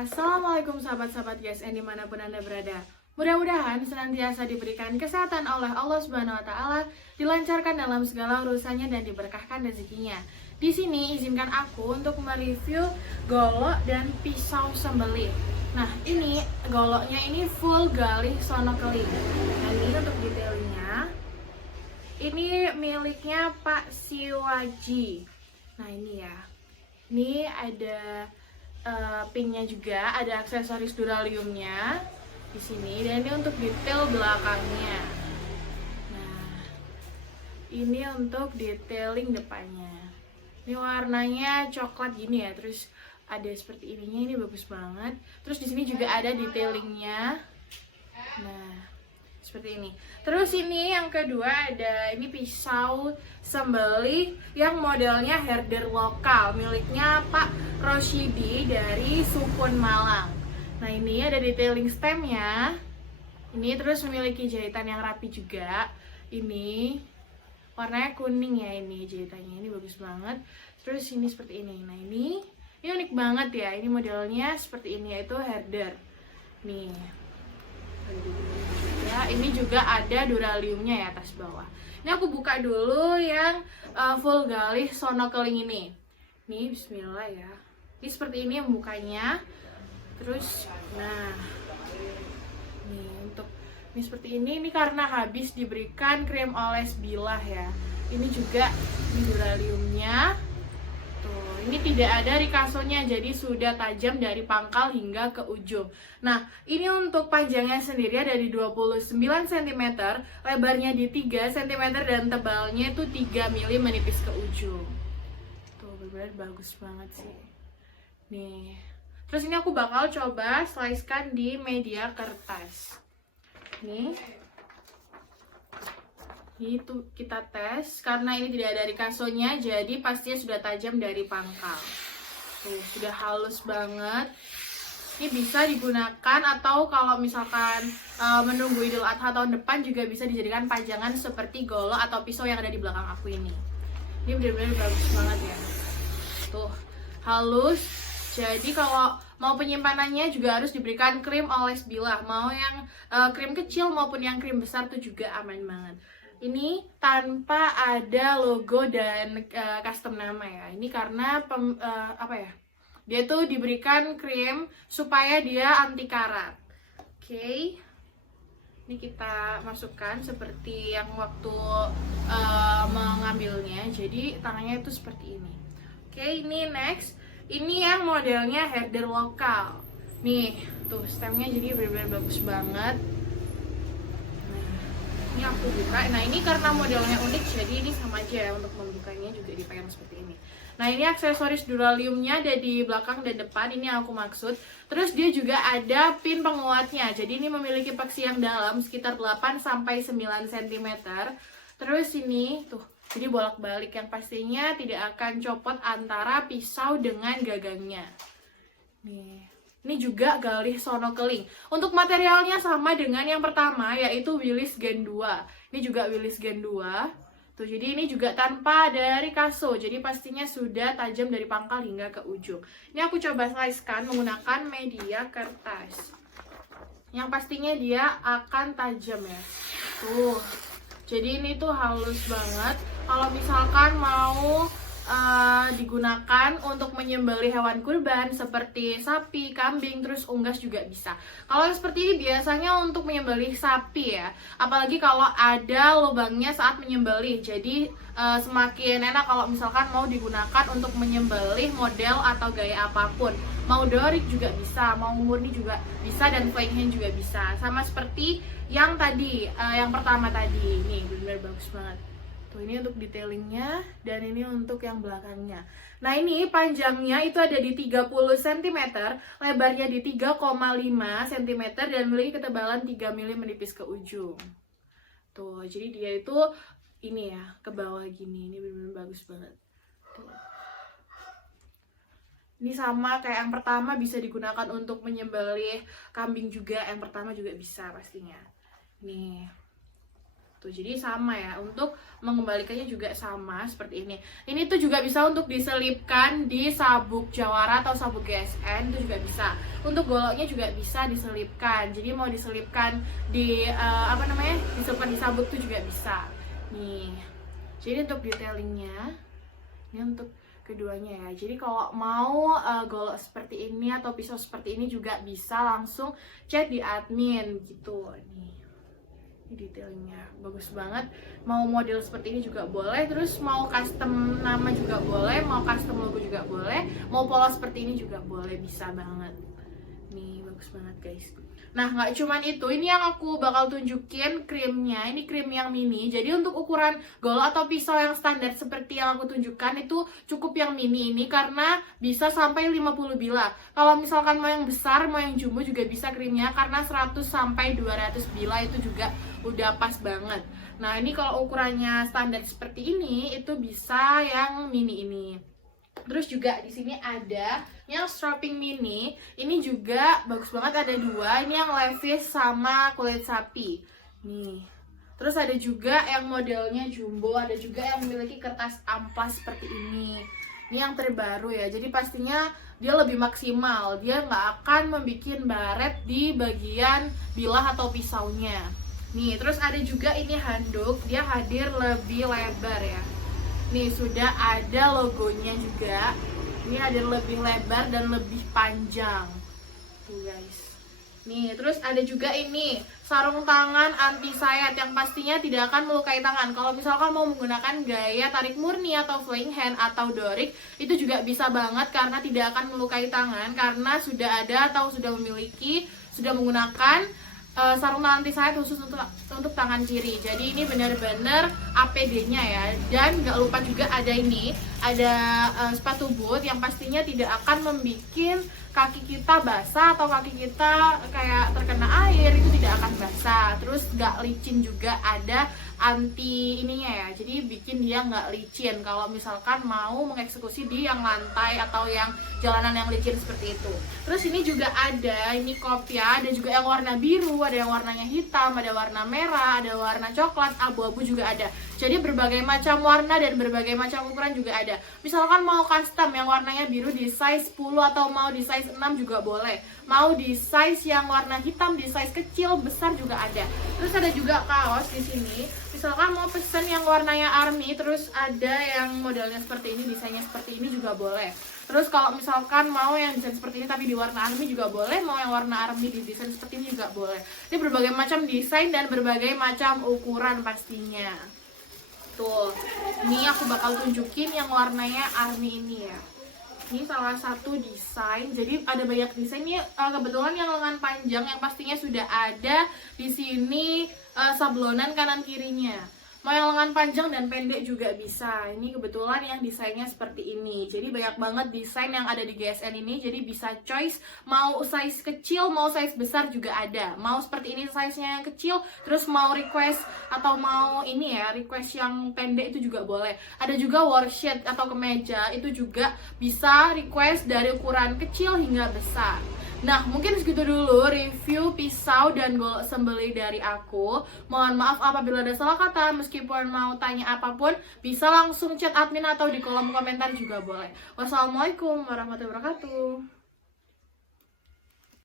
Assalamualaikum sahabat-sahabat GSN dimanapun Anda berada. Mudah-mudahan senantiasa diberikan kesehatan oleh Allah Subhanahu wa Ta'ala, dilancarkan dalam segala urusannya dan diberkahkan rezekinya. Di sini izinkan aku untuk mereview golok dan pisau sembelih. Nah, ini goloknya ini full galih sono keling. Nah, ini untuk detailnya. Ini miliknya Pak Siwaji. Nah, ini ya. Ini ada pinnya juga, ada aksesoris duraliumnya di sini, dan ini untuk detail belakangnya. Nah, ini untuk detailing depannya. Ini warnanya coklat gini ya, terus ada seperti ininya, ini bagus banget. Terus di sini juga ada detailingnya. Nah, seperti ini. Terus ini yang kedua ada ini pisau sembelih yang modelnya herder lokal miliknya Pak Roshidi dari Sukun Malang. Nah, ini ada detailing stemnya. Ini terus memiliki jahitan yang rapi juga. Ini warnanya kuning ya, ini jahitannya, ini bagus banget. Terus ini seperti ini. Nah, ini unik banget ya. Ini modelnya seperti ini, yaitu herder. Nih. Ya, ini juga ada duraliumnya ya atas bawah. Ini aku buka dulu yang full galih sono keling ini. Nih, bismillah ya. Ini seperti ini bukanya. Terus, nah, nih untuk ini seperti ini karena habis diberikan krim oles bilah ya. Ini juga ini duraliumnya. Tuh, ini tidak ada rikasonya, jadi sudah tajam dari pangkal hingga ke ujung. Nah, ini untuk panjangnya sendiri ada di 29 cm, lebarnya di 3 cm, dan tebalnya itu 3 mm menipis ke ujung. Tuh, benar-benar bagus banget sih. Nih. Terus ini aku bakal coba slicekan di media kertas. Nih. Itu kita tes, karena ini tidak ada rikasonya, jadi pastinya sudah tajam dari pangkal. Tuh, sudah halus banget. Ini bisa digunakan, atau kalau misalkan menunggu Idul Adha tahun depan juga bisa dijadikan pajangan seperti golok atau pisau yang ada di belakang aku ini. Ini benar-benar bagus banget ya. Tuh, halus. Jadi kalau mau penyimpanannya juga harus diberikan krim oles bilah. Mau yang krim kecil maupun yang krim besar tuh juga aman banget. Ini tanpa ada logo dan custom nama ya. Ini karena apa ya? Dia tuh diberikan krim supaya dia anti karat. Oke. Ini kita masukkan seperti yang waktu mengambilnya. Jadi tangannya itu seperti ini. Oke, ini next. Ini yang modelnya herder lokal. Nih, tuh stemnya jadi benar-benar bagus banget. Ini aku buka. Nah, ini karena modelnya unik, jadi ini sama aja ya, untuk membukanya juga dipegang seperti ini. Nah, ini aksesoris duraliumnya ada di belakang dan depan, ini yang aku maksud. Terus dia juga ada pin penguatnya. Jadi ini memiliki paksi yang dalam sekitar 8-9 cm. Terus ini tuh, jadi bolak-balik yang pastinya tidak akan copot antara pisau dengan gagangnya. Nih. Ini juga galih sono keling. Untuk materialnya sama dengan yang pertama, yaitu Willis Gen 2. Ini juga Willis Gen 2. Tuh, jadi ini juga tanpa ada rikaso. Jadi pastinya sudah tajam dari pangkal hingga ke ujung. Ini aku coba slicekan menggunakan media kertas. Yang pastinya dia akan tajam ya. Tuh. Jadi ini tuh halus banget. Kalau misalkan mau digunakan untuk menyembelih hewan kurban seperti sapi, kambing, terus unggas juga bisa. Kalau seperti ini biasanya untuk menyembelih sapi ya, apalagi kalau ada lubangnya saat menyembelih. Jadi semakin enak kalau misalkan mau digunakan untuk menyembelih model atau gaya apapun. Mau dorik juga bisa, mau murni juga bisa, dan flying hand juga bisa. Sama seperti yang tadi, yang pertama tadi. Nih, benar-benar bagus banget. Tuh, ini untuk detailingnya, dan ini untuk yang belakangnya. Nah, ini panjangnya itu ada di 30 cm, lebarnya di 3,5 cm, dan memiliki ketebalan 3 mm menipis ke ujung. Tuh, jadi dia itu ini ya, ke bawah gini. Ini benar-benar bagus banget. Tuh. Ini sama kayak yang pertama, bisa digunakan untuk menyembelih kambing juga. Yang pertama juga bisa pastinya. Nih. Tuh, jadi sama ya, untuk mengembalikannya juga sama seperti ini. Ini tuh juga bisa untuk diselipkan di sabuk jawara atau sabuk GSN, itu juga bisa. Untuk goloknya juga bisa diselipkan. Jadi mau diselipkan di diselipkan di sabuk tuh juga bisa. Nih. Jadi untuk detailingnya, ini untuk keduanya ya. Jadi kalau mau golok seperti ini atau pisau seperti ini juga bisa langsung chat di admin gitu. Nih. Detailnya bagus banget. Mau model seperti ini juga boleh, terus mau custom nama juga boleh, mau custom logo juga boleh, mau pola seperti ini juga boleh, bisa banget. Nih bagus banget guys. Nah nggak cuman itu, ini yang aku bakal tunjukin krimnya. Ini krim yang mini, jadi untuk ukuran golok atau pisau yang standar seperti yang aku tunjukkan itu cukup yang mini ini, karena bisa sampai 50 bilah. Kalau misalkan mau yang besar, mau yang jumbo juga bisa krimnya, karena 100 sampai 200 bilah itu juga udah pas banget. Nah ini kalau ukurannya standar seperti ini, itu bisa yang mini ini. Terus juga di sini ada yang strapping mini, ini juga bagus banget, ada dua. Ini yang levis sama kulit sapi. Nih. Terus ada juga yang modelnya jumbo, ada juga yang memiliki kertas amplas seperti ini. Ini yang terbaru ya, jadi pastinya dia lebih maksimal. Dia nggak akan membuat baret di bagian bilah atau pisaunya. Nih, terus ada juga ini handuk, dia hadir lebih lebar ya. Nih sudah ada logonya juga. Ini ada lebih lebar dan lebih panjang. Tuh guys. Nih terus ada juga ini sarung tangan anti sayat yang pastinya tidak akan melukai tangan. Kalau misalkan mau menggunakan gaya tarik murni atau flying hand atau dorik, itu juga bisa banget karena tidak akan melukai tangan, karena sudah ada atau sudah menggunakan sarung tangan anti sayat khusus untuk tangan kiri. Jadi ini benar-benar APD-nya ya. Dan nggak lupa juga ada ini, ada sepatu boot yang pastinya tidak akan membuat kaki kita basah atau kaki kita kayak terkena air, itu tidak akan basah. Terus nggak licin juga, ada anti ininya ya, jadi bikin dia nggak licin kalau misalkan mau mengeksekusi di yang lantai atau yang jalanan yang licin seperti itu. Terus ini juga ada ini kopya, ada juga yang warna biru, ada yang warnanya hitam, ada warna merah, ada warna coklat, abu-abu juga ada. Jadi berbagai macam warna dan berbagai macam ukuran juga ada. Misalkan mau custom yang warnanya biru di size 10 atau mau di size 6 juga boleh. Mau di size yang warna hitam, di size kecil, besar juga ada. Terus ada juga kaos di sini. Misalkan mau pesen yang warnanya army, terus ada yang modelnya seperti ini, desainnya seperti ini juga boleh. Terus kalau misalkan mau yang desain seperti ini tapi di warna army juga boleh, mau yang warna army di desain seperti ini juga boleh. Ini berbagai macam desain dan berbagai macam ukuran pastinya. Tuh, ini aku bakal tunjukin yang warnanya army ini ya. Ini salah satu desain, jadi ada banyak desain nih. Kebetulan yang lengan panjang yang pastinya sudah ada di sini sablonan kanan kirinya. Mau yang lengan panjang dan pendek juga bisa. Ini kebetulan yang desainnya seperti ini. Jadi banyak banget desain yang ada di GSN ini. Jadi bisa choice, mau size kecil, mau size besar juga ada. Mau seperti ini size-nya yang kecil, terus mau request atau mau ini ya, request yang pendek itu juga boleh. Ada juga worksheet atau kemeja, itu juga bisa request dari ukuran kecil hingga besar. Nah, mungkin segitu dulu review pisau dan golok sembeli dari aku. Mohon maaf apabila ada salah kata. Meskipun mau tanya apapun, bisa langsung chat admin atau di kolom komentar juga boleh. Wassalamualaikum warahmatullahi wabarakatuh.